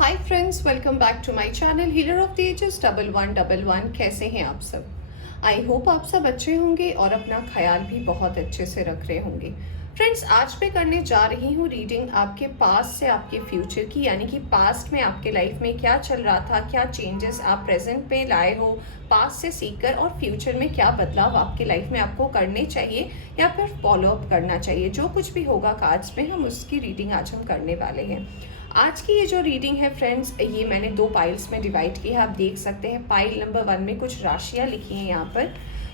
Hi friends, welcome back to my channel healer of the ages 1111। कैसे हैं आप सब? आई होप आप सब अच्छे होंगे और अपना ख्याल भी बहुत अच्छे से रख रहे होंगे। फ्रेंड्स, आज मैं करने जा रही हूँ रीडिंग आपके पास्ट से आपके फ्यूचर की, यानी कि पास्ट में आपके लाइफ में क्या चल रहा था, क्या चेंजेस आप प्रेजेंट में लाए हो पास्ट से सीखकर, और फ्यूचर में क्या बदलाव आपके लाइफ में आपको करने चाहिए या फिर फॉलो अप करना चाहिए। जो कुछ भी होगा कार्ड्स में, हम उसकी रीडिंग आज हम करने वाले हैं। आज की ये जो रीडिंग है फ्रेंड्स, ये मैंने दो पाइल्स में डिवाइड की है। आप देख सकते हैं पाइल नंबर 1 में कुछ राशियां लिखी हैं।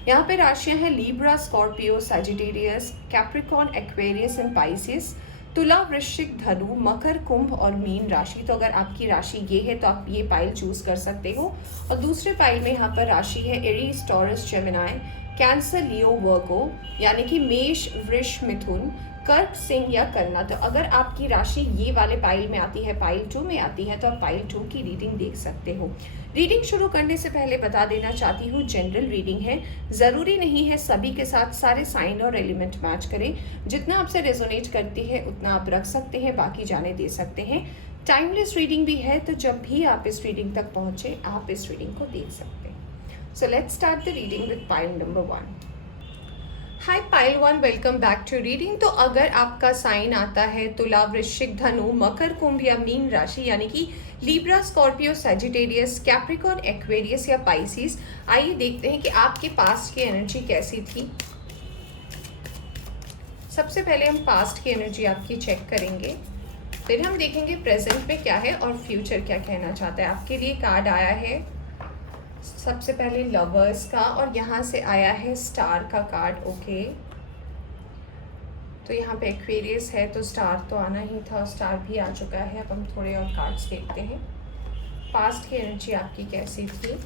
यहाँ पे राशियां हैं Libra, Scorpio, Sagittarius, Capricorn, Aquarius and Pisces, तुला, वृश्चिक, धनु, मकर, कुंभ और मीन राशि। तो अगर आपकी राशि ये है तो आप ये पाइल चूज कर सकते हो। और दूसरे पाइल में यहाँ पर राशि है एरीज, टॉरस, जेमिनाई, कैंसर, लियो, वर्गो, यानी कि मेष, वृष, मिथुन, कर्क, सिंह या कन्या। तो अगर आपकी राशि ये वाले पाइल में आती है, पाइल 2 में आती है, तो आप पाइल 2 की रीडिंग देख सकते हो। रीडिंग शुरू करने से पहले बता देना चाहती हूँ, जनरल रीडिंग है, ज़रूरी नहीं है सभी के साथ सारे साइन और एलिमेंट मैच करें। जितना आपसे रेजोनेट करती है उतना आप रख सकते हैं, बाकी जाने दे सकते हैं। टाइमलेस रीडिंग भी है, तो जब भी आप इस रीडिंग तक पहुँचे आप इस रीडिंग को देख सकते हैं। So let's start the reading with pile number 1। Hi pile 1, welcome back to reading. तो अगर आपका साइन आता है तुला, वृश्चिक, धनु, मकर, कुंभ या मीन राशि, यानी कि Libra, Scorpio, Sagittarius, Capricorn, Aquarius या पाइसिस, आइए देखते हैं कि आपके पास्ट की एनर्जी कैसी थी। सबसे पहले हम पास्ट की एनर्जी आपकी चेक करेंगे, फिर हम देखेंगे प्रेजेंट में क्या है और फ्यूचर क्या कहना चाहता है। आपके लिए कार्ड आया है सबसे पहले लवर्स का, और यहाँ से आया है स्टार का कार्ड। ओके, तो यहाँ पे एक्वेरियस है तो स्टार तो आना ही था, स्टार भी आ चुका है। अब हम थोड़े और कार्ड्स देखते हैं, पास्ट की एनर्जी आपकी कैसी थी।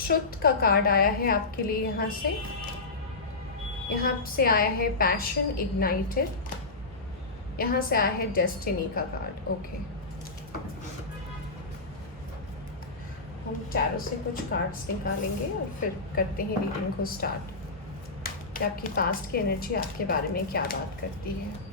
ट्रुथ का कार्ड आया है आपके लिए, यहाँ से आया है पैशन इग्नाइटेड, यहाँ से आया है डेस्टिनी का कार्ड। ओके, हम टैरो से कुछ कार्ड्स निकालेंगे और फिर करते हैं रीडिंग को स्टार्ट कि आपकी पास्ट की एनर्जी आपके बारे में क्या बात करती है।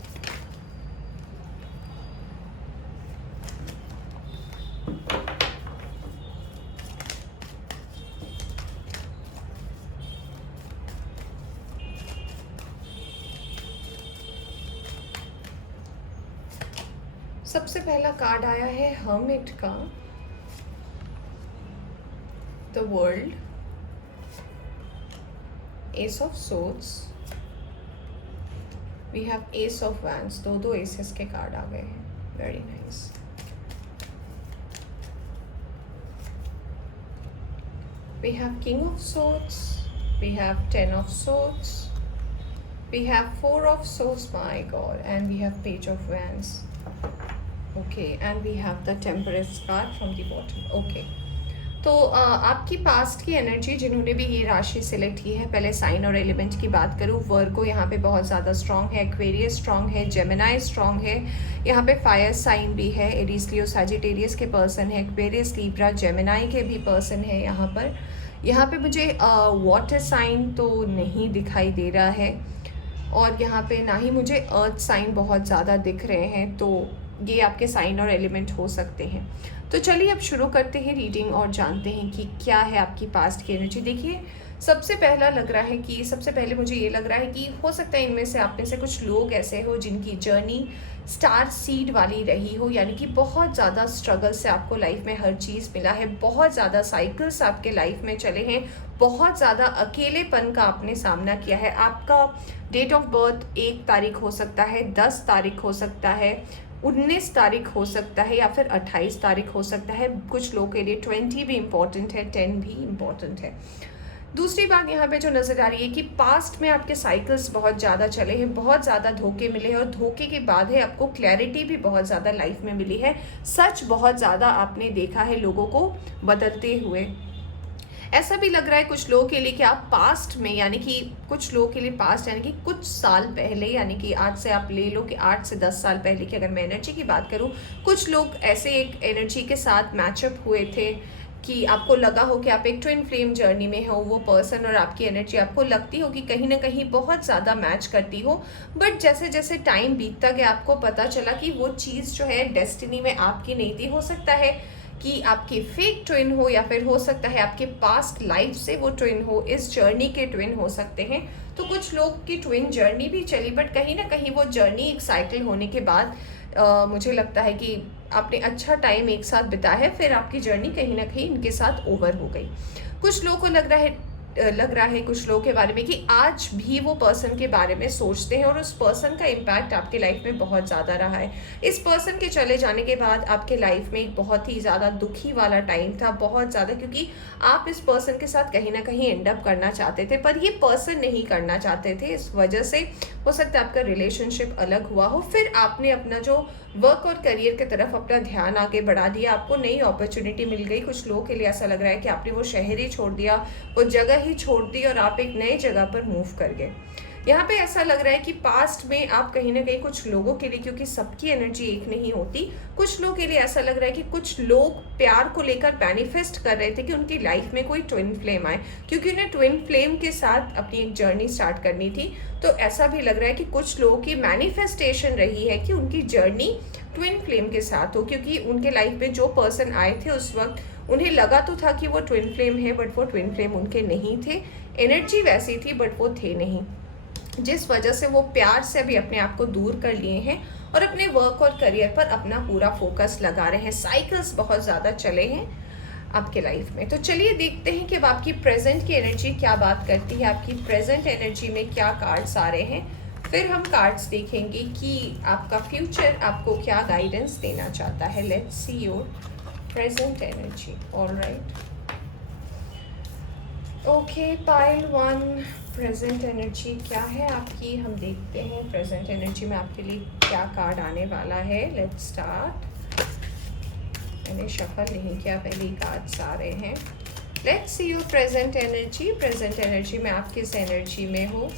सबसे पहला कार्ड आया है हर्मिट का, the world, ace of swords, we have ace of wands. दो एसेस के कार्ड आ गए हैं, very nice. We have king of swords, we have 10 of swords, we have 4 of swords, my god, and we have page of wands. Okay, and we have the temperance card from the bottom. Okay, तो आपकी past की energy, जिन्होंने भी ये राशि select की है, पहले साइन और एलिमेंट की बात करूँ, वर्गो यहाँ पे बहुत ज़्यादा स्ट्रॉन्ग है, एक्वेरियस स्ट्रॉन्ग है, जेमिनाई स्ट्रॉन्ग है, यहाँ पे फायर साइन भी है, एरीज, लियो, सजिटेरियस के पर्सन है, एक्वेरियस, लीब्रा, जेमिनाई के भी पर्सन है। यहाँ पे मुझे वाटर साइन तो नहीं दिखाई दे रहा है, और यहाँ पे ना ही मुझे अर्थ साइन बहुत ज़्यादा दिख रहे हैं, तो ये आपके साइन और एलिमेंट हो सकते हैं। तो चलिए अब शुरू करते हैं रीडिंग और जानते हैं कि क्या है आपकी पास्ट की एनर्जी। देखिए, सबसे पहले मुझे ये लग रहा है कि हो सकता है इनमें से आप में से कुछ लोग ऐसे हो जिनकी जर्नी स्टार सीड वाली रही हो, यानी कि बहुत ज़्यादा स्ट्रगल से आपको लाइफ में हर चीज़ मिला है, बहुत ज़्यादा साइकिल्स आपके लाइफ में चले हैं, बहुत ज़्यादा अकेलेपन का आपने सामना किया है। आपका डेट ऑफ बर्थ 1 तारीख हो सकता है, 10 तारीख हो सकता है, 19 तारीख हो सकता है, या फिर 28 तारीख हो सकता है। कुछ लोगों के लिए 20 भी इम्पॉर्टेंट है, 10 भी इम्पॉर्टेंट है। दूसरी बात यहाँ पे जो नज़र आ रही है कि पास्ट में आपके साइकिल्स बहुत ज़्यादा चले हैं, बहुत ज़्यादा धोखे मिले हैं, और धोखे के बाद है आपको क्लैरिटी भी बहुत ज़्यादा लाइफ में मिली है। सच बहुत ज़्यादा आपने देखा है लोगों को बदलते हुए। ऐसा भी लग रहा है कुछ लोगों के लिए कि आप पास्ट में, यानी कि कुछ लोगों के लिए पास्ट यानी कि कुछ साल पहले, यानी कि आज से आप ले लो कि 8 से 10 साल पहले की अगर मैं एनर्जी की बात करूं, कुछ लोग ऐसे एक एनर्जी के साथ मैचअप हुए थे कि आपको लगा हो कि आप एक ट्विन फ्लेम जर्नी में हो, वो पर्सन और आपकी एनर्जी आपको लगती हो कि कहीं ना कहीं बहुत ज़्यादा मैच करती हो, बट जैसे जैसे टाइम बीतता गया आपको पता चला कि वो चीज़ जो है डेस्टिनी में आपकी नहीं थी। हो सकता है कि आपके फेक ट्विन हो, या फिर हो सकता है आपके पास्ट लाइफ से वो ट्विन हो, इस जर्नी के ट्विन हो सकते हैं। तो कुछ लोग की ट्विन जर्नी भी चली, बट कहीं ना कहीं वो जर्नी एक साइकिल होने के बाद मुझे लगता है कि आपने अच्छा टाइम एक साथ बिताया है, फिर आपकी जर्नी कहीं ना कहीं इनके साथ ओवर हो गई। कुछ लोगों को लग रहा है कुछ लोगों के बारे में कि आज भी वो पर्सन के बारे में सोचते हैं और उस पर्सन का इम्पैक्ट आपके लाइफ में बहुत ज़्यादा रहा है। इस पर्सन के चले जाने के बाद आपके लाइफ में एक बहुत ही ज़्यादा दुखी वाला टाइम था, बहुत ज़्यादा, क्योंकि आप इस पर्सन के साथ कहीं ना कहीं एंड अप करना चाहते थे, पर ये पर्सन नहीं करना चाहते थे। इस वजह से हो सकता है आपका रिलेशनशिप अलग हुआ हो, फिर आपने अपना जो वर्क और करियर की तरफ अपना ध्यान आगे बढ़ा दिया, आपको नई अपॉर्चुनिटी मिल गई। कुछ लोगों के लिए ऐसा लग रहा है कि आपने वो शहर ही छोड़ दिया, वो जगह ही छोड़ दी और आप एक नई जगह पर मूव कर गए। यहाँ पे ऐसा लग रहा है कि पास्ट में आप कहीं ना कहीं कुछ लोगों के लिए, क्योंकि सबकी एनर्जी एक नहीं होती, कुछ लोगों के लिए ऐसा लग रहा है कि कुछ लोग प्यार को लेकर मैनिफेस्ट कर रहे थे कि उनकी लाइफ में कोई ट्विन फ्लेम आए, क्योंकि उन्हें ट्विन फ्लेम के साथ अपनी एक जर्नी स्टार्ट करनी थी। तो ऐसा भी लग रहा है कि कुछ लोगों की मैनिफेस्टेशन रही है कि उनकी जर्नी ट्विन फ्लेम के साथ हो, क्योंकि उनके लाइफ में जो पर्सन आए थे उस वक्त उन्हें लगा तो था कि वो ट्विन फ्लेम है, बट वो ट्विन फ्लेम उनके नहीं थे। एनर्जी वैसी थी बट वो थे नहीं, जिस वजह से वो प्यार से अभी अपने आप को दूर कर लिए हैं और अपने वर्क और करियर पर अपना पूरा फोकस लगा रहे हैं। साइकिल्स बहुत ज़्यादा चले हैं आपके लाइफ में। तो चलिए देखते हैं कि अब आपकी प्रेजेंट की एनर्जी क्या बात करती है, आपकी प्रेजेंट एनर्जी में क्या कार्ड्स आ रहे हैं। फिर हम कार्ड्स देखेंगे कि आपका फ्यूचर आपको क्या गाइडेंस देना चाहता है। Let's see your present energy. Alright, okay, pile 1, present energy क्या है आपकी, हम देखते हैं प्रेजेंट एनर्जी में आपके लिए क्या कार्ड आने वाला है। Let's start. मैंने शफल नहीं किया, पहले ही कार्ड्स आ रहे हैं। Let's see your present energy. Present energy में आप किस एनर्जी में हो।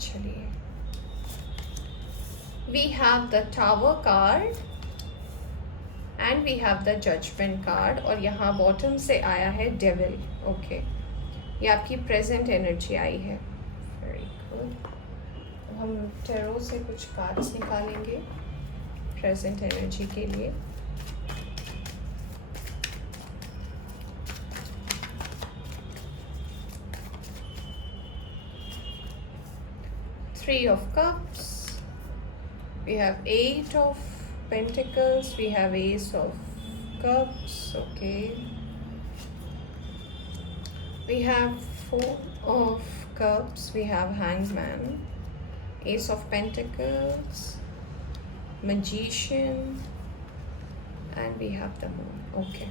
चलिए, we have the tower card and we have the judgment card, और यहाँ बॉटम से आया है डेविल। ओके, ये आपकी प्रेजेंट एनर्जी आई है। Very good. हम टैरो से कुछ कार्ड्स निकालेंगे प्रेजेंट एनर्जी के लिए। Three of Cups, we have 8 of Pentacles, we have Ace of Cups, okay, we have 4 of Cups, we have Hangman, Ace of Pentacles, Magician, and we have the Moon। okay,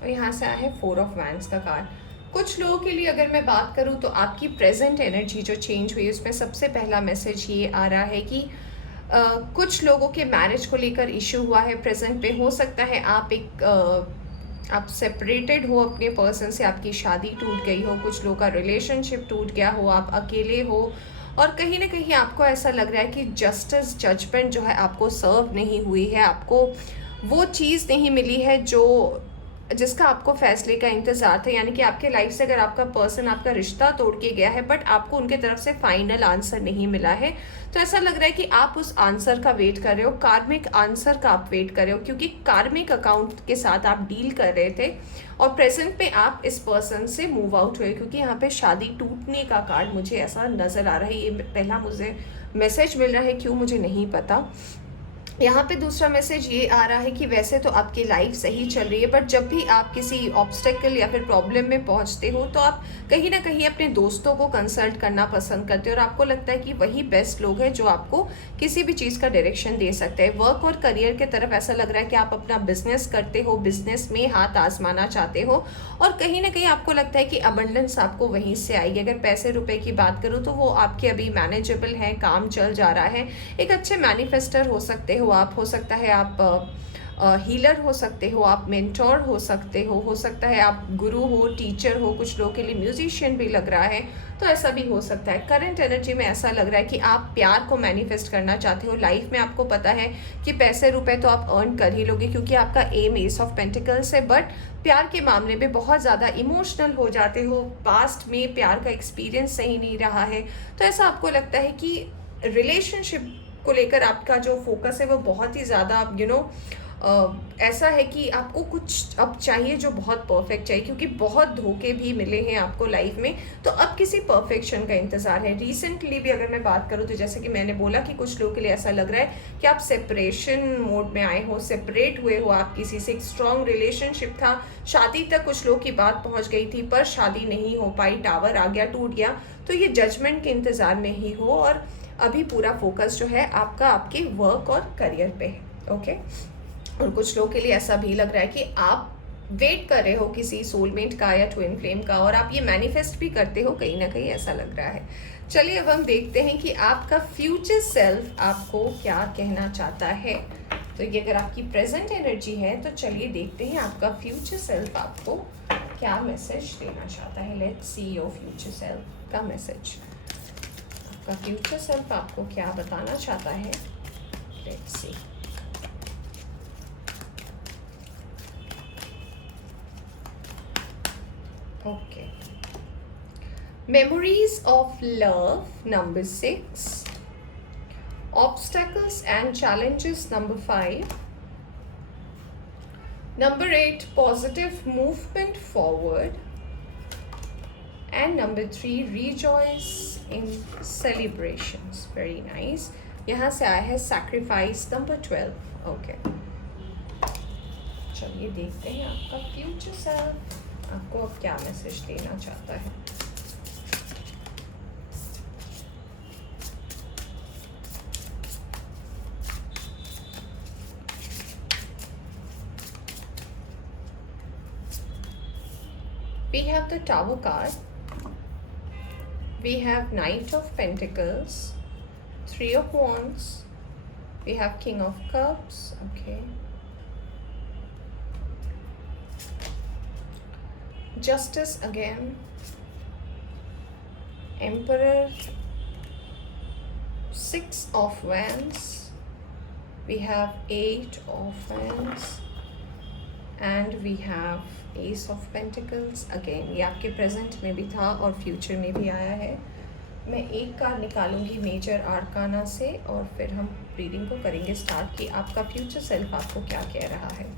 और यहाँ से आया है 4 of Wands का card. कुछ लोगों के लिए अगर मैं बात करूँ तो आपकी प्रेजेंट एनर्जी जो चेंज हुई उसमें सबसे पहला मैसेज ये आ रहा है कि कुछ लोगों के मैरिज को लेकर इशू हुआ है प्रेजेंट पे। हो सकता है आप आप सेपरेटेड हो अपने पर्सन से, आपकी शादी टूट गई हो, कुछ लोगों का रिलेशनशिप टूट गया हो, आप अकेले हो, और कहीं ना कहीं आपको ऐसा लग रहा है कि जस्टिस जजमेंट जो है आपको सर्व नहीं हुई है, आपको वो चीज़ नहीं मिली है जो जिसका आपको फैसले का इंतज़ार था। यानी कि आपके लाइफ से अगर आपका पर्सन आपका रिश्ता तोड़ के गया है बट आपको उनके तरफ से फाइनल आंसर नहीं मिला है, तो ऐसा लग रहा है कि आप उस आंसर का वेट कर रहे हो, कार्मिक आंसर का आप वेट कर रहे हो, क्योंकि कार्मिक अकाउंट के साथ आप डील कर रहे थे और प्रेजेंट पे आप इस पर्सन से मूव आउट हुए, क्योंकि यहाँ पे शादी टूटने का कार्ड मुझे ऐसा नज़र आ रहा है। ये पहला मुझे मैसेज मिल रहा है, क्यों मुझे नहीं पता। यहाँ पे दूसरा मैसेज ये आ रहा है कि वैसे तो आपकी लाइफ सही चल रही है, बट जब भी आप किसी ऑब्स्टेकल या फिर प्रॉब्लम में पहुँचते हो तो आप कहीं ना कहीं अपने दोस्तों को कंसल्ट करना पसंद करते हो और आपको लगता है कि वही बेस्ट लोग हैं जो आपको किसी भी चीज़ का डायरेक्शन दे सकते हैं। वर्क और करियर के तरफ ऐसा लग रहा है कि आप अपना बिजनेस करते हो, बिजनेस में हाथ आजमाना चाहते हो और कहीं ना कहीं आपको लगता है कि अबंडेंस आपको वहीं से आएगी। अगर पैसे रुपए की बात करूँ तो वो आपके अभी मैनेजेबल है, काम चल जा रहा है, एक अच्छे मैनिफेस्टर हो सकते हो आप। हो सकता है आप हीलर हो सकते हो, आप मेंटोर हो सकते हो सकता है आप गुरु हो, टीचर हो, कुछ लोगों के लिए म्यूजिशियन भी लग रहा है, तो ऐसा भी हो सकता है। करंट एनर्जी में ऐसा लग रहा है कि आप प्यार को मैनिफेस्ट करना चाहते हो लाइफ में। आपको पता है कि पैसे रुपए तो आप अर्न कर ही लोगे क्योंकि आपका एम एस ऑफ पेंटिकल्स है, बट प्यार के मामले में बहुत ज़्यादा इमोशनल हो जाते हो। पास्ट में प्यार का एक्सपीरियंस सही नहीं रहा है, तो ऐसा आपको लगता है कि रिलेशनशिप को लेकर आपका जो फोकस है वो बहुत ही ज़्यादा ऐसा है कि आपको कुछ अब चाहिए जो बहुत परफेक्ट चाहिए, क्योंकि बहुत धोखे भी मिले हैं आपको लाइफ में, तो अब किसी परफेक्शन का इंतज़ार है। रिसेंटली भी अगर मैं बात करूँ तो जैसे कि मैंने बोला कि कुछ लोगों के लिए ऐसा लग रहा है कि आप सेपरेशन मोड में आए हो, सेपरेट हुए हो आप किसी से। एक स्ट्रॉन्ग रिलेशनशिप था, शादी तक कुछ लोग की बात पहुँच गई थी, पर शादी नहीं हो पाई, टावर आ गया, टूट गया, तो ये जजमेंट के इंतज़ार में ही हो। और अभी पूरा फोकस जो है आपका आपके वर्क और करियर पे है, ओके। और कुछ लोगों के लिए ऐसा भी लग रहा है कि आप वेट कर रहे हो किसी सोलमेट का या ट्विन फ्लेम का, और आप ये मैनिफेस्ट भी करते हो कहीं ना कहीं, ऐसा लग रहा है। चलिए अब हम देखते हैं कि आपका फ्यूचर सेल्फ आपको क्या कहना चाहता है। तो ये अगर आपकी प्रेजेंट एनर्जी है तो चलिए देखते हैं आपका फ्यूचर सेल्फ आपको क्या मैसेज देना चाहता है। Let's see your future self का मैसेज। आपका फ्यूचर सेल्फ आपको क्या बताना चाहता है, let's see. Okay. Memories of love, number 6. Obstacles and challenges, number 5. Number 8, positive movement forward. And number 3, rejoice in celebrations. Very nice. यहाँ से आया है sacrifice, number 12. Okay. चलिए देखते हैं आपका फ्यूचर सेल्फ आपको अब क्या मैसेज देना चाहता है। We have the Tower card. We have Knight of Pentacles, 3 of Wands. We have King of Cups. Okay. Justice again, Emperor, 6 of Wands, we have 8 of Wands, and we have Ace of Pentacles. Again ये आपके present में भी था और future में भी आया है। मैं एक कार्ड निकालूंगी मेजर आर्काना से और फिर हम रीडिंग को करेंगे स्टार्ट कि आपका फ्यूचर सेल्फ आपको क्या कह रहा है।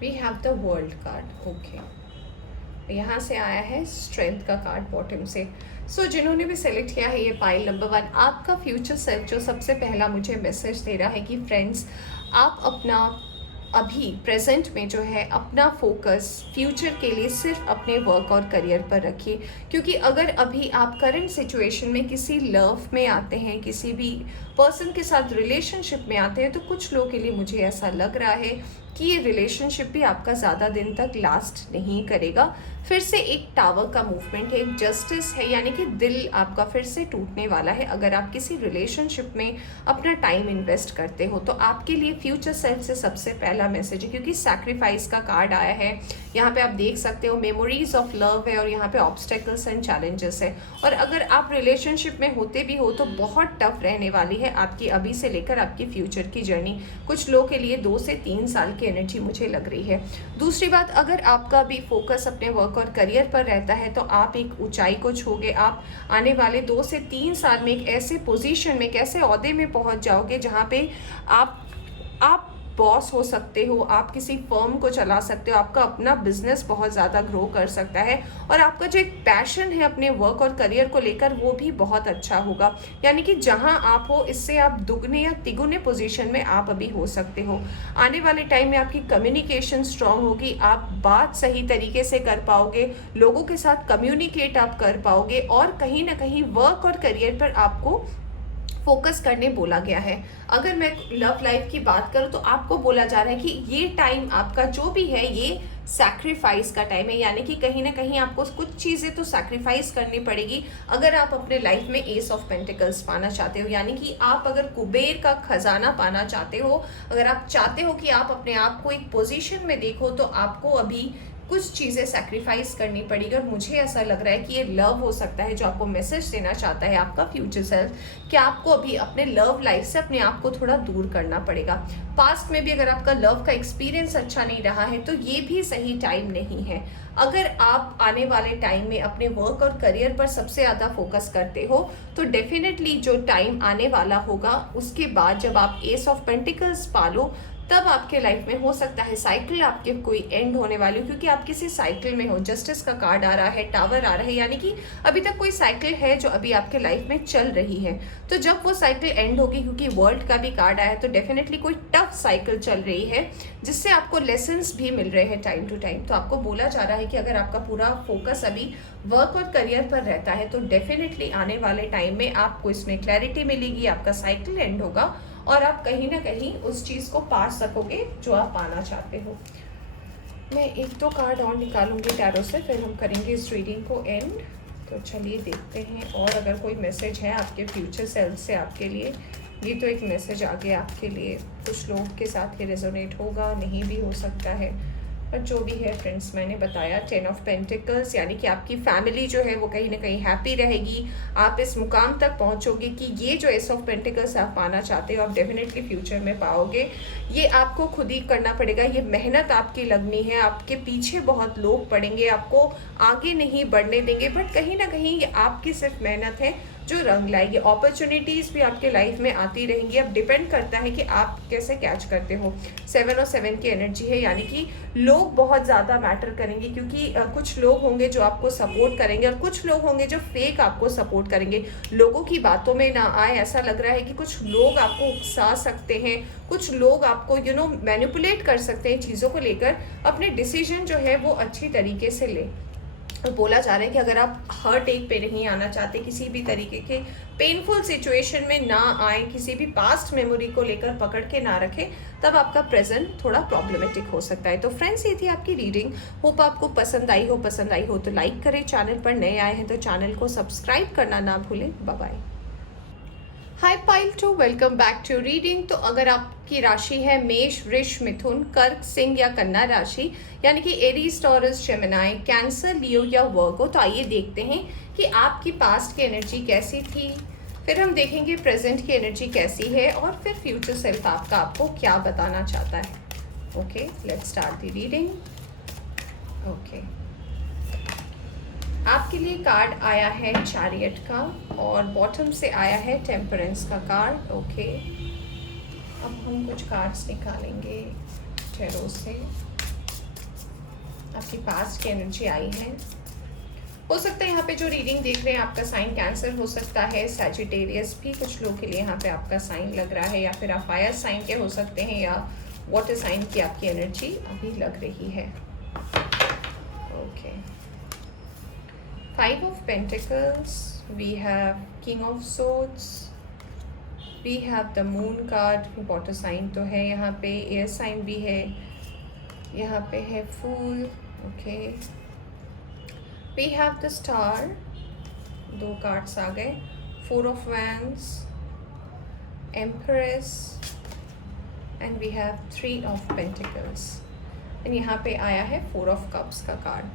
We have the world card, okay. यहाँ से आया है स्ट्रेंथ का कार्ड बॉटम से। सो जिन्होंने भी सेलेक्ट किया है ये पाइल नंबर 1, आपका फ्यूचर सेल्फ जो सबसे पहला मुझे मैसेज दे रहा है कि फ्रेंड्स आप अपना अभी प्रेजेंट में जो है अपना फोकस फ्यूचर के लिए सिर्फ अपने वर्क और करियर पर रखिए, क्योंकि अगर अभी आप करंट सिचुएशन में किसी लव में आते हैं, किसी भी पर्सन के साथ रिलेशनशिप में आते हैं, तो कुछ लोगों के लिए मुझे ऐसा लग रहा है कि ये रिलेशनशिप भी आपका ज़्यादा दिन तक लास्ट नहीं करेगा। फिर से एक टावर का मूवमेंट है, एक जस्टिस है, यानी कि दिल आपका फिर से टूटने वाला है। अगर आप किसी रिलेशनशिप में अपना टाइम इन्वेस्ट करते हो तो आपके लिए फ्यूचर सेल्फ से सबसे पहला मैसेज है, क्योंकि सैक्रिफाइस का कार्ड आया है। यहाँ पे आप देख सकते हो मेमोरीज ऑफ लव है और यहाँ पे ऑब्स्टेकल्स एंड चैलेंजेस है। और अगर आप रिलेशनशिप में होते भी हो तो बहुत टफ रहने वाली है आपकी अभी से लेकर आपकी फ्यूचर की जर्नी। कुछ लोगों के लिए 2 से 3 साल की एनर्जी मुझे लग रही है। दूसरी बात, अगर आपका भी फोकस अपने वर्क और करियर पर रहता है तो आप एक ऊंचाई को छूओगे। आप आने वाले 2 से 3 साल में एक ऐसे पोजीशन में, एक ऐसे ओहदे में पहुंच जाओगे जहां पे आप बॉस हो सकते हो, आप किसी फर्म को चला सकते हो, आपका अपना बिजनेस बहुत ज़्यादा ग्रो कर सकता है और आपका जो एक पैशन है अपने वर्क और करियर को लेकर वो भी बहुत अच्छा होगा। यानी कि जहां आप हो इससे आप दुगने या तिगुने पोजीशन में आप अभी हो सकते हो। आने वाले टाइम में आपकी कम्युनिकेशन स्ट्रांग होगी, आप बात सही तरीके से कर पाओगे, लोगों के साथ कम्युनिकेट आप कर पाओगे और कहीं ना कहीं वर्क और करियर पर आपको फोकस करने बोला गया है। अगर मैं लव लाइफ की बात करूं तो आपको बोला जा रहा है कि ये टाइम आपका जो भी है ये सैक्रिफाइस का टाइम है, यानी कि कहीं ना कहीं आपको कुछ चीज़ें तो सैक्रिफाइस करनी पड़ेगी अगर आप अपने लाइफ में एस ऑफ पेंटिकल्स पाना चाहते हो। यानी कि आप अगर कुबेर का खजाना पाना चाहते हो, अगर आप चाहते हो कि आप अपने आप को एक पोजीशन में देखो, तो आपको अभी कुछ चीज़ें सैक्रिफाइस करनी पड़ेगी। और मुझे ऐसा लग रहा है कि ये लव हो सकता है जो आपको मैसेज देना चाहता है आपका फ्यूचर सेल्फ, कि आपको अभी अपने लव लाइफ से अपने आप को थोड़ा दूर करना पड़ेगा। पास्ट में भी अगर आपका लव का एक्सपीरियंस अच्छा नहीं रहा है तो ये भी सही टाइम नहीं है। अगर आप आने वाले टाइम में अपने वर्क और करियर पर सबसे ज़्यादा फोकस करते हो तो डेफिनेटली जो टाइम आने वाला होगा उसके बाद जब आप एस ऑफ पेंटिकल्स पालो, तब आपके लाइफ में हो सकता है साइकिल आपके कोई एंड होने वाली हो, क्योंकि आप किसी साइकिल में हो। जस्टिस का कार्ड आ रहा है, टावर आ रहा है, यानी कि अभी तक कोई साइकिल है जो अभी आपके लाइफ में चल रही है। तो जब वो साइकिल एंड होगी, क्योंकि वर्ल्ड का भी कार्ड आया है, तो डेफिनेटली कोई टफ साइकिल चल रही है जिससे आपको लेसन्स भी मिल रहे हैं टाइम टू टाइम। तो आपको बोला जा रहा है कि अगर आपका पूरा फोकस अभी वर्क और करियर पर रहता है तो डेफिनेटली आने वाले टाइम में आपको इसमें क्लैरिटी मिलेगी, आपका साइकिल एंड होगा और आप कहीं ना कहीं उस चीज़ को पा सकोगे जो आप पाना चाहते हो। मैं एक दो कार्ड और निकालूंगी टैरो से, फिर हम करेंगे इस रीडिंग को एंड। तो चलिए देखते हैं, और अगर कोई मैसेज है आपके फ्यूचर सेल्फ से आपके लिए। ये तो एक मैसेज आ गया आपके लिए, कुछ लोगों के साथ ये रेजोनेट होगा, नहीं भी हो सकता है, पर जो भी है फ्रेंड्स, मैंने बताया 10 ऑफ पेंटिकल्स, यानी कि आपकी फैमिली जो है वो कहीं ना कहीं हैप्पी रहेगी। आप इस मुकाम तक पहुंचोगे कि ये जो एस ऑफ पेंटिकल्स आप पाना चाहते हो आप डेफिनेटली फ्यूचर में पाओगे। ये आपको खुद ही करना पड़ेगा, ये मेहनत आपकी लगनी है, आपके पीछे बहुत लोग पड़ेंगे, आपको आगे नहीं बढ़ने देंगे, बट कहीं ना कहीं ये आपकी सिर्फ मेहनत है जो रंग लाएगी। अपॉर्चुनिटीज़ भी आपके लाइफ में आती रहेंगी। अब डिपेंड करता है कि आप कैसे कैच करते हो। 7 और 7 की एनर्जी है, यानी कि लोग बहुत ज़्यादा मैटर करेंगे, क्योंकि कुछ लोग होंगे जो आपको सपोर्ट करेंगे और कुछ लोग होंगे जो फेक आपको सपोर्ट करेंगे। लोगों की बातों में ना आए, ऐसा लग रहा है कि कुछ लोग आपको उकसा सकते हैं, कुछ लोग आपको मैनिपुलेट कर सकते हैं चीज़ों को लेकर। अपने डिसीजन जो है वो अच्छी तरीके से ले। तो बोला जा रहा है कि अगर आप हर्ट एक पे नहीं आना चाहते, किसी भी तरीके के पेनफुल सिचुएशन में ना आए, किसी भी पास्ट मेमोरी को लेकर पकड़ के ना रखें, तब आपका प्रेजेंट थोड़ा प्रॉब्लमेटिक हो सकता है। तो फ्रेंड्स, ये थी आपकी रीडिंग। होप आपको पसंद आई हो तो लाइक करें, चैनल पर नए आए हैं तो चैनल को सब्सक्राइब करना ना भूलें। Bye bye. Hi pile 2, welcome back to reading. तो अगर आपकी राशि है मेष, वृष, मिथुन, कर्क, सिंह या कन्या राशि, यानी कि एरीज, टॉरस, जेमिनी, कैंसर, लियो या वर्गो, तो आइए देखते हैं कि आपकी पास्ट की एनर्जी कैसी थी, फिर हम देखेंगे प्रेजेंट की एनर्जी कैसी है और फिर फ्यूचर सेल्फ आपका आपको क्या बताना चाहता है। Okay, let's start the reading. Okay, आपके लिए कार्ड आया है चैरियट का और बॉटम से आया है टेम्परेंस का कार्ड। ओके, अब हम कुछ कार्ड्स निकालेंगे टैरो से। आपकी पास्ट की एनर्जी आई है। हो सकता है यहाँ पे जो रीडिंग देख रहे हैं आपका साइन कैंसर हो सकता है, सैजिटेरियस भी कुछ लोगों के लिए यहाँ पे आपका साइन लग रहा है, या फिर आप फायर साइन के हो सकते हैं, या वाटर साइन की आपकी एनर्जी अभी लग रही है। Okay, 5 of Pentacles, we have King of Swords, we have the Moon card, water sign तो है यहाँ पे, एयर साइन भी है, यहाँ पे है फूल। Okay, we have the Star, 2 cards आ गए, 4 of Wands, Empress, and we have 3 of Pentacles, and यहाँ पे आया है 4 of Cups का कार्ड।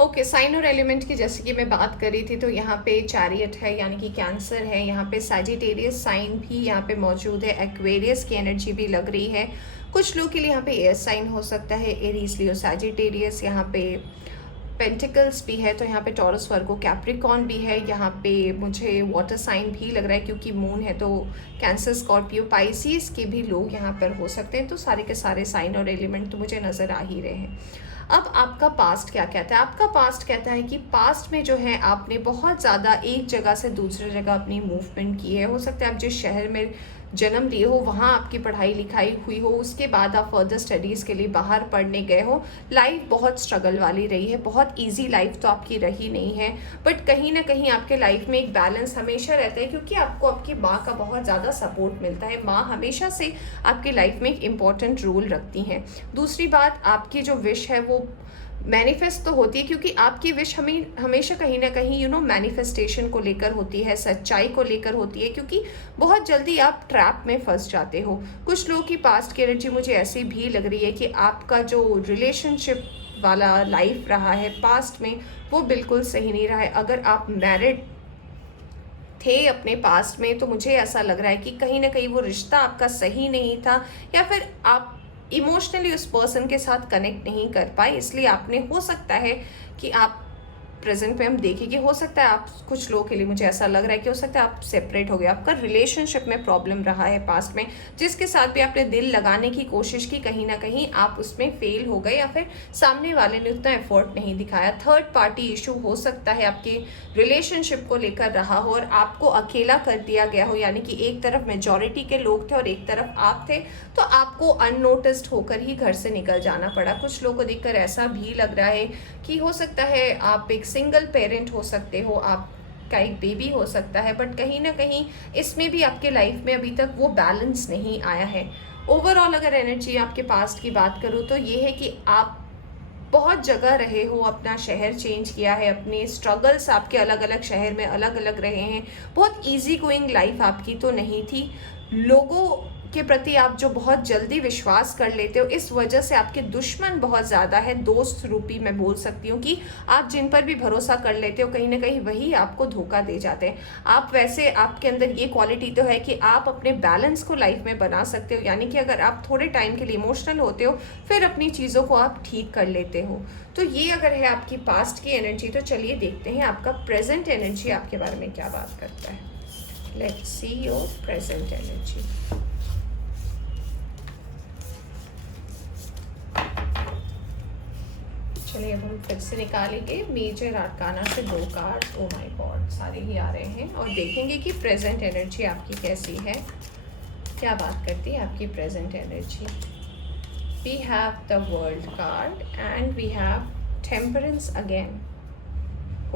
ओके, साइन और एलिमेंट की जैसे कि मैं बात कर रही थी, तो यहाँ पे चैरियट है यानी कि कैंसर है, यहाँ पे सैजिटेरियस साइन भी यहाँ पे मौजूद है, एक्वेरियस की एनर्जी भी लग रही है। कुछ लोग के लिए यहाँ पे एयर साइन हो सकता है, एरीज, लियो, सैजिटेरियस, यहाँ पे पेंटिकल्स भी है, तो यहाँ पे टॉरस, वर्गो, कैप्रिकॉन भी है, यहाँ पे मुझे वाटर साइन भी लग रहा है क्योंकि मून है, तो कैंसर, स्कॉर्पियो, पाइसिस के भी लोग यहाँ पर हो सकते हैं। तो सारे के सारे साइन और एलिमेंट तो मुझे नज़र आ ही रहे हैं। अब आपका पास्ट क्या कहता है? आपका पास्ट कहता है कि पास्ट में जो है आपने बहुत ज़्यादा एक जगह से दूसरी जगह अपनी मूवमेंट की है। हो सकता है आप जिस शहर में जन्म लिए हो, वहाँ आपकी पढ़ाई लिखाई हुई हो, उसके बाद आप फर्दर स्टडीज़ के लिए बाहर पढ़ने गए हो। लाइफ बहुत स्ट्रगल वाली रही है, बहुत ईजी लाइफ तो आपकी रही नहीं है, बट कहीं ना कहीं आपके लाइफ में एक बैलेंस हमेशा रहता है, क्योंकि आपको आपकी माँ का बहुत ज़्यादा सपोर्ट मिलता है। माँ हमेशा से आपकी लाइफ में एक इम्पॉर्टेंट रोल रखती हैं। दूसरी बात, आपकी जो विश है वो मैनिफेस्ट तो होती है, क्योंकि आपकी विश हमेशा कहीं ना कहीं मैनिफेस्टेशन को लेकर होती है, सच्चाई को लेकर होती है, क्योंकि बहुत जल्दी आप ट्रैप में फंस जाते हो। कुछ लोगों की पास्ट की एनर्जी मुझे ऐसी भी लग रही है कि आपका जो रिलेशनशिप वाला लाइफ रहा है पास्ट में, वो बिल्कुल सही नहीं रहा है। अगर आप मैरिड थे अपने पास्ट में, तो मुझे ऐसा लग रहा है कि कहीं ना कहीं वो रिश्ता आपका सही नहीं था, या फिर आप इमोशनली उस पर्सन के साथ कनेक्ट नहीं कर पाए, इसलिए आपने, हो सकता है कि आप प्रेजेंट में हम देखें कि हो सकता है आप, कुछ लोगों के लिए मुझे ऐसा लग रहा है कि हो सकता है आप सेपरेट हो गए, आपका रिलेशनशिप में प्रॉब्लम रहा है पास्ट में, जिसके साथ भी आपने दिल लगाने की कोशिश की, कहीं ना कहीं आप उसमें फेल हो गए, या फिर सामने वाले ने उतना एफर्ट नहीं दिखाया। थर्ड पार्टी इशू हो सकता है आपके रिलेशनशिप को लेकर रहा हो और आपको अकेला कर दिया गया हो, यानी कि एक तरफ मेजॉरिटी के लोग थे और एक तरफ आप थे, तो आपको अननोटिस्ड होकर ही घर से निकल जाना पड़ा। कुछ लोगों को देखकर ऐसा भी लग रहा है कि हो सकता है आप एक सिंगल पेरेंट हो सकते हो, आपका एक बेबी हो सकता है, बट कहीं ना कहीं इसमें भी आपके लाइफ में अभी तक वो बैलेंस नहीं आया है। ओवरऑल अगर एनर्जी आपके पास्ट की बात करूँ तो ये है कि आप बहुत जगह रहे हो, अपना शहर चेंज किया है, अपने स्ट्रगल्स आपके अलग अलग शहर में अलग अलग रहे हैं, बहुत इजी गोइंग लाइफ आपकी तो नहीं थी। लोगों के प्रति आप जो बहुत जल्दी विश्वास कर लेते हो, इस वजह से आपके दुश्मन बहुत ज़्यादा है। दोस्त रूपी मैं बोल सकती हूँ कि आप जिन पर भी भरोसा कर लेते हो, कहीं ना कहीं वही आपको धोखा दे जाते हैं। आप वैसे, आपके अंदर ये क्वालिटी तो है कि आप अपने बैलेंस को लाइफ में बना सकते हो, यानी कि अगर आप थोड़े टाइम के लिए इमोशनल होते हो, फिर अपनी चीज़ों को आप ठीक कर लेते हो। तो ये अगर है आपकी पास्ट की एनर्जी, तो चलिए देखते हैं आपका प्रेजेंट एनर्जी आपके बारे में क्या बात करता है। Let's see your present energy. चलिए अब हम फिर से निकालेंगे मेजर आर्काना से 2 कार्ड। ओ माय गॉड, सारे ही आ रहे हैं, और देखेंगे कि प्रेजेंट एनर्जी आपकी कैसी है, क्या बात करती है आपकी present energy. We have the world card and we have temperance again.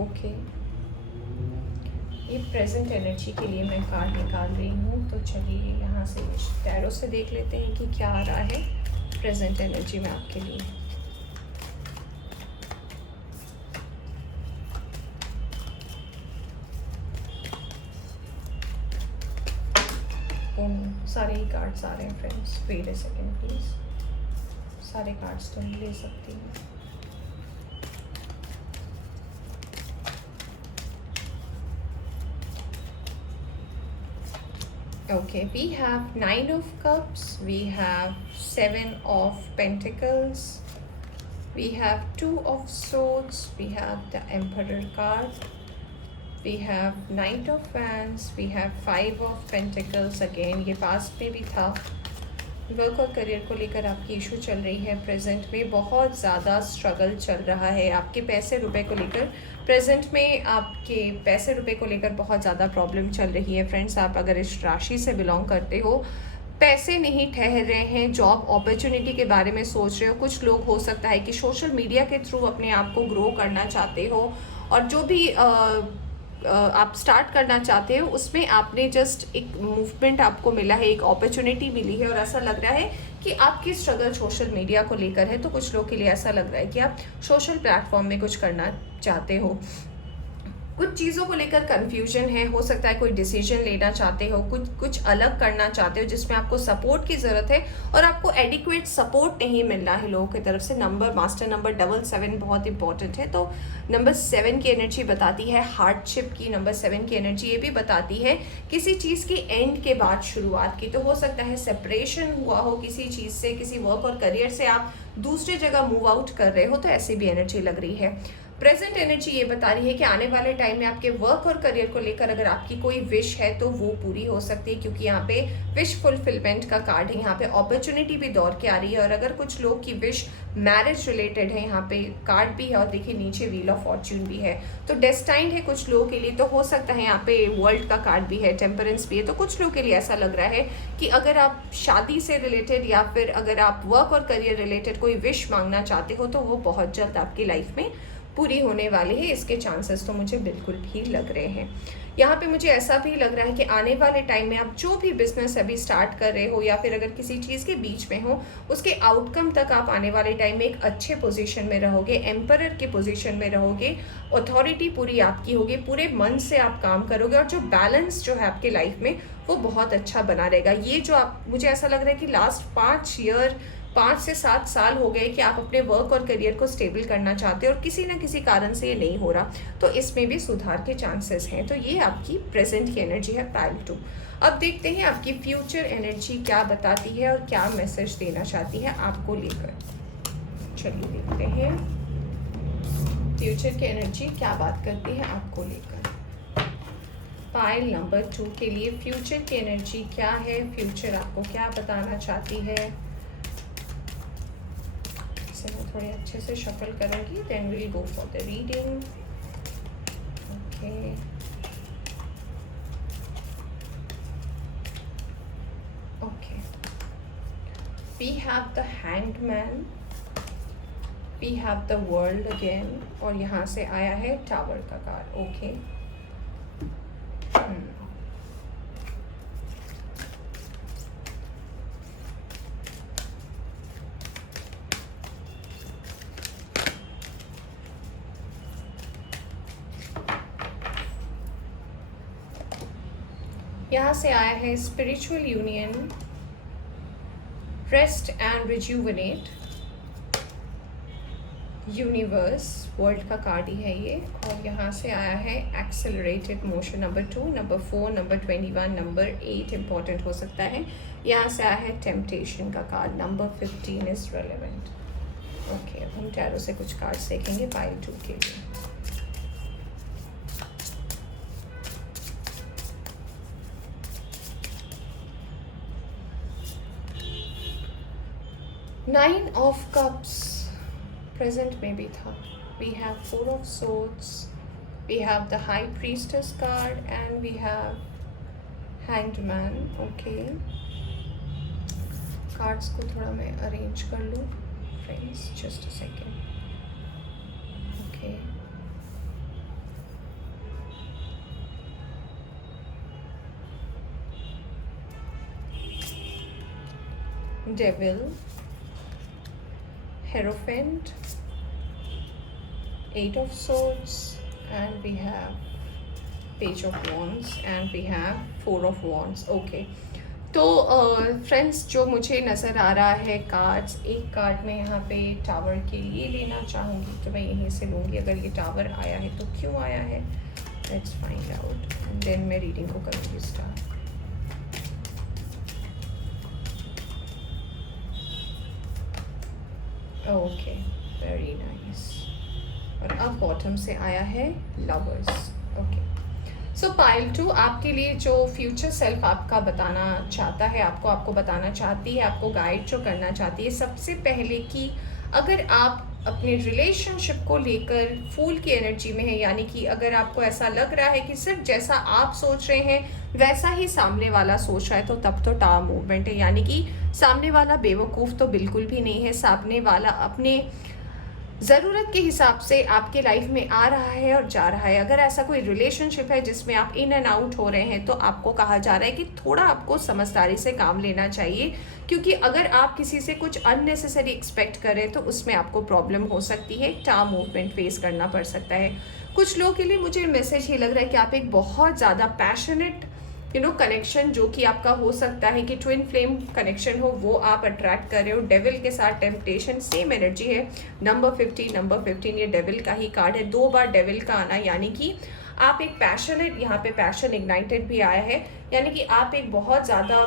Okay, ये प्रेजेंट एनर्जी के लिए मैं कार्ड निकाल रही हूँ, तो चलिए यहाँ से टैरो से देख लेते हैं कि क्या आ रहा है प्रेजेंट एनर्जी में आपके लिए। सारे ही कार्ड्स आ रहे हैं friends, wait a second please. सारे कार्ड्स तो नहीं ले सकती हूँ। Okay, we have 9 of Cups, we have 7 of Pentacles, we have 2 of Swords, we have the Emperor card, we have Knight of Wands, we have 5 of Pentacles again, ये past में भी था। वर्क और करियर को लेकर आपकी issue चल रही है, प्रेजेंट में बहुत ज़्यादा स्ट्रगल चल रहा है। आपके पैसे रुपए को लेकर, प्रेजेंट में आपके पैसे रुपए को लेकर बहुत ज़्यादा प्रॉब्लम चल रही है। फ्रेंड्स, आप अगर इस राशि से बिलोंग करते हो, पैसे नहीं ठहर रहे हैं, जॉब अपॉर्चुनिटी के बारे में सोच रहे हो। कुछ लोग हो सकता है कि सोशल मीडिया के थ्रू अपने आप को ग्रो करना चाहते हो, और जो भी आप स्टार्ट करना चाहते हो उसमें आपने जस्ट एक मूवमेंट आपको मिला है, एक अपॉर्चुनिटी मिली है, और ऐसा लग रहा है कि आपकी स्ट्रगल सोशल मीडिया को लेकर है। तो कुछ लोग के लिए ऐसा लग रहा है कि आप सोशल प्लेटफॉर्म में कुछ करना चाहते हो, कुछ चीज़ों को लेकर कन्फ्यूजन है। हो सकता है कोई डिसीजन लेना चाहते हो, कुछ अलग करना चाहते हो जिसमें आपको सपोर्ट की ज़रूरत है, और आपको एडिक्वेट सपोर्ट नहीं मिल रहा है लोगों की तरफ से। मास्टर नंबर 77 बहुत इंपॉर्टेंट है। तो नंबर 7 की एनर्जी बताती है हार्डशिप की। नंबर 7 की एनर्जी ये भी बताती है किसी चीज़ की एंड के बाद शुरुआत की। तो हो सकता है सेपरेशन हुआ हो किसी चीज़ से, किसी वर्क और करियर से आप दूसरी जगह मूव आउट कर रहे हो, तो ऐसी भी एनर्जी लग रही है। प्रेजेंट एनर्जी ये बता रही है कि आने वाले टाइम में आपके वर्क और करियर को लेकर अगर आपकी कोई विश है तो वो पूरी हो सकती है, क्योंकि यहाँ पे विश फुलफिलमेंट का कार्ड है, यहाँ पे अपॉर्चुनिटी भी दौड़ के आ रही है। और अगर कुछ लोग की विश मैरिज रिलेटेड है, यहाँ पे कार्ड भी है और देखिए नीचे व्हील ऑफ फॉर्च्यून भी है, तो डेस्टाइंड है कुछ लोगों के लिए। तो हो सकता है यहाँ पे वर्ल्ड का कार्ड भी है, टेम्परेंस भी है, तो कुछ लोगों के लिए ऐसा लग रहा है कि अगर आप शादी से रिलेटेड या फिर अगर आप वर्क और करियर रिलेटेड कोई विश मांगना चाहते हो तो वो बहुत जल्द आपकी लाइफ में पूरी होने वाली है। इसके चांसेस तो मुझे बिल्कुल भी लग रहे हैं। यहाँ पे मुझे ऐसा भी लग रहा है कि आने वाले टाइम में आप जो भी बिजनेस अभी स्टार्ट कर रहे हो या फिर अगर किसी चीज़ के बीच में हो, उसके आउटकम तक आप आने वाले टाइम में एक अच्छे पोजीशन में रहोगे, एम्परर की पोजीशन में रहोगे, अथॉरिटी पूरी आपकी होगी, पूरे मन से आप काम करोगे और जो बैलेंस जो है आपके लाइफ में वो बहुत अच्छा बना रहेगा। ये जो आप, मुझे ऐसा लग रहा है कि लास्ट 5 से 7 साल हो गए कि आप अपने वर्क और करियर को स्टेबल करना चाहते हो और किसी ना किसी कारण से ये नहीं हो रहा, तो इसमें भी सुधार के चांसेस हैं। तो ये आपकी प्रेजेंट की एनर्जी है पाइल 2। अब देखते हैं आपकी फ्यूचर एनर्जी क्या बताती है और क्या मैसेज देना चाहती है आपको लेकर। चलिए देखते हैं फ्यूचर की एनर्जी क्या बात करती है आपको लेकर। पाइल नंबर 2 के लिए फ्यूचर की एनर्जी क्या है, फ्यूचर आपको क्या बताना चाहती है। मैं थोड़े अच्छे से शफल करूंगी, then will go for the reading. Okay okay, we have the hanged man, we have the world again, और यहाँ से आया है टावर का कार्ड। ओके यहाँ से आया है spiritual union, rest and rejuvenate, universe, world का कार्ड ही है ये। और यहाँ से आया है accelerated motion number 2, number 4, number 21, number 8 important हो सकता है। यहाँ से आया है टेम्पटेशन का card, number 15 is relevant. Okay, अब हम टैरो से कुछ कार्ड्स देखेंगे पाइल 2 के लिए। नाइन ऑफ कप्स प्रेजेंट में भी था। We have 4 of swords, we have the high priestess card and we have hanged man. Okay, cards को थोड़ा मैं अरेंज कर लूँ friends, just a second. Okay, devil, Hierophant, 8 of swords, and we have page of wands and we have 4 of wands. Okay, तो friends जो मुझे नज़र आ रहा है कार्ड्स, एक कार्ड में यहाँ पे टावर के लिए लेना चाहूँगी तो मैं यहीं से लूँगी। अगर ये टावर आया है तो क्यों आया है, let's find out and then मैं रीडिंग को करूँगी स्टार्ट। Okay, very nice. और अब बॉटम से आया है लवर्स। ओके, सो पाइल 2 आपके लिए जो फ्यूचर सेल्फ आपका बताना चाहता है, आपको बताना चाहती है, आपको गाइड जो करना चाहती है, सबसे पहले कि अगर आप अपने रिलेशनशिप को लेकर फूल की एनर्जी में है, यानी कि अगर आपको ऐसा लग रहा है कि सिर्फ जैसा आप सोच रहे हैं वैसा ही सामने वाला सोच रहा है, तो तब तो टावर मूवमेंट है, यानी कि सामने वाला बेवकूफ़ तो बिल्कुल भी नहीं है। सामने वाला अपने ज़रूरत के हिसाब से आपके लाइफ में आ रहा है और जा रहा है। अगर ऐसा कोई रिलेशनशिप है जिसमें आप इन एंड आउट हो रहे हैं तो आपको कहा जा रहा है कि थोड़ा आपको समझदारी से काम लेना चाहिए, क्योंकि अगर आप किसी से कुछ अननेसेसरी एक्सपेक्ट करें तो उसमें आपको प्रॉब्लम हो सकती है, टावर मूवमेंट फेस करना पड़ सकता है। कुछ लोगों के लिए मुझे मैसेज ये लग रहा है कि आप एक बहुत ज़्यादा पैशनेट कनेक्शन जो कि आपका हो सकता है कि ट्विन फ्लेम कनेक्शन हो, वो आप अट्रैक्ट कर रहे हो। डेविल के साथ टेम्पटेशन, सेम एनर्जी है। नंबर 15 ये डेविल का ही कार्ड है, 2 बार डेविल का आना, यानी कि आप एक पैशनेट, यहाँ पे पैशन इग्नाइटेड भी आया है, यानी कि आप एक बहुत ज़्यादा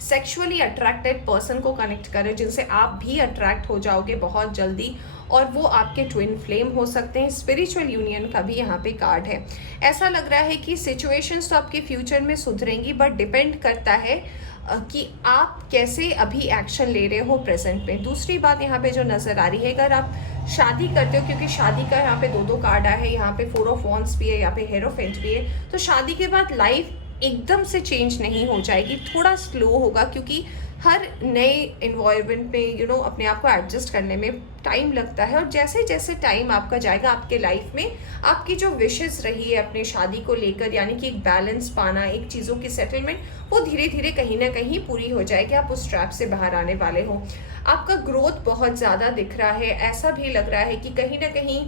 सेक्सुअली अट्रैक्टेड पर्सन को कनेक्ट करें जिनसे आप भी अट्रैक्ट हो जाओगे बहुत जल्दी। और वो आपके ट्विन फ्लेम हो सकते हैं। स्पिरिचुअल यूनियन का भी यहाँ पे कार्ड है। ऐसा लग रहा है कि सिचुएशंस तो आपके फ्यूचर में सुधरेंगी, बट डिपेंड करता है कि आप कैसे अभी एक्शन ले रहे हो प्रेजेंट में। दूसरी बात यहाँ पे जो नज़र आ रही है, अगर आप शादी करते हो, क्योंकि शादी का यहाँ पे दो कार्ड आया है, यहाँ पे 4 ऑफ वॉन्ड्स भी है, यहाँ पे हेरोफेंट भी है, तो शादी के बाद लाइफ एकदम से चेंज नहीं हो जाएगी, थोड़ा स्लो होगा, क्योंकि हर नए इन्वायरमेंट में अपने आप को एडजस्ट करने में टाइम लगता है। और जैसे जैसे टाइम आपका जाएगा आपके लाइफ में, आपकी जो विशेस रही है अपने शादी को लेकर, यानी कि एक बैलेंस पाना, एक चीज़ों की सेटलमेंट, वो धीरे धीरे कहीं ना कहीं पूरी हो जाएगी। आप उस ट्रैप से बाहर आने वाले हो। आपका ग्रोथ बहुत ज़्यादा दिख रहा है। ऐसा भी लग रहा है कि कहीं ना कहीं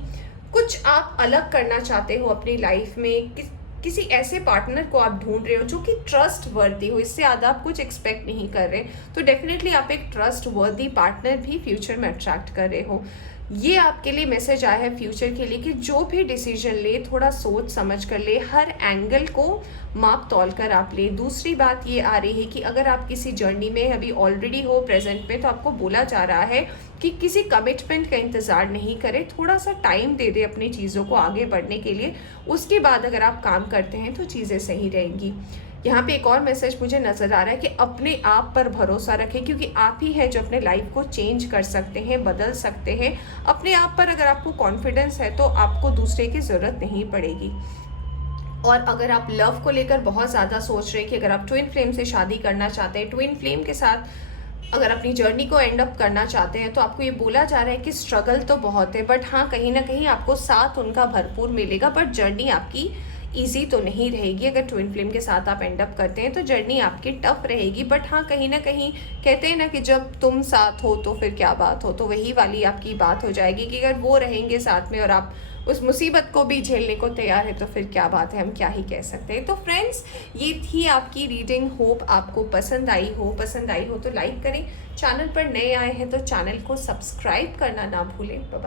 कुछ आप अलग करना चाहते हो अपनी लाइफ में। किसी ऐसे पार्टनर को आप ढूंढ रहे हो जो कि ट्रस्ट वर्दी हो, इससे ज़्यादा आप कुछ एक्सपेक्ट नहीं कर रहे, तो डेफिनेटली आप एक ट्रस्ट वर्दी पार्टनर भी फ्यूचर में अट्रैक्ट कर रहे हो। ये आपके लिए मैसेज आया है फ्यूचर के लिए कि जो भी डिसीजन ले थोड़ा सोच समझ कर ले, हर एंगल को माप तौल कर आप ले। दूसरी बात ये आ रही है कि अगर आप किसी जर्नी में अभी ऑलरेडी हो प्रेजेंट में, तो आपको बोला जा रहा है कि किसी कमिटमेंट का इंतज़ार नहीं करें, थोड़ा सा टाइम दे दे अपनी चीज़ों को आगे बढ़ने के लिए। उसके बाद अगर आप काम करते हैं तो चीज़ें सही रहेंगी। यहाँ पे एक और मैसेज मुझे नज़र आ रहा है कि अपने आप पर भरोसा रखें, क्योंकि आप ही हैं जो अपने लाइफ को चेंज कर सकते हैं, बदल सकते हैं। अपने आप पर अगर आपको कॉन्फिडेंस है तो आपको दूसरे की ज़रूरत नहीं पड़ेगी। और अगर आप लव को लेकर बहुत ज़्यादा सोच रहे हैं कि अगर आप ट्विन फ्लेम से शादी करना चाहते हैं, ट्विन फ्लेम के साथ अगर अपनी जर्नी को एंड अप करना चाहते हैं, तो आपको ये बोला जा रहा है कि स्ट्रगल तो बहुत है, बट हाँ कहीं ना कहीं आपको साथ उनका भरपूर मिलेगा। बट जर्नी आपकी ईजी तो नहीं रहेगी। अगर ट्विन फ्लेम के साथ आप एंड अप करते हैं तो जर्नी आपकी टफ रहेगी, बट हाँ कहीं ना कहीं कहते हैं ना कि जब तुम साथ हो तो फिर क्या बात हो, तो वही वाली आपकी बात हो जाएगी कि अगर वो रहेंगे साथ में और आप उस मुसीबत को भी झेलने को तैयार है तो फिर क्या बात है, हम क्या ही कह सकते हैं। तो फ्रेंड्स, ये थी आपकी रीडिंग। होप आपको पसंद आई हो तो लाइक करें। चैनल पर नए आए हैं तो चैनल को सब्सक्राइब करना ना भूलें। बाय।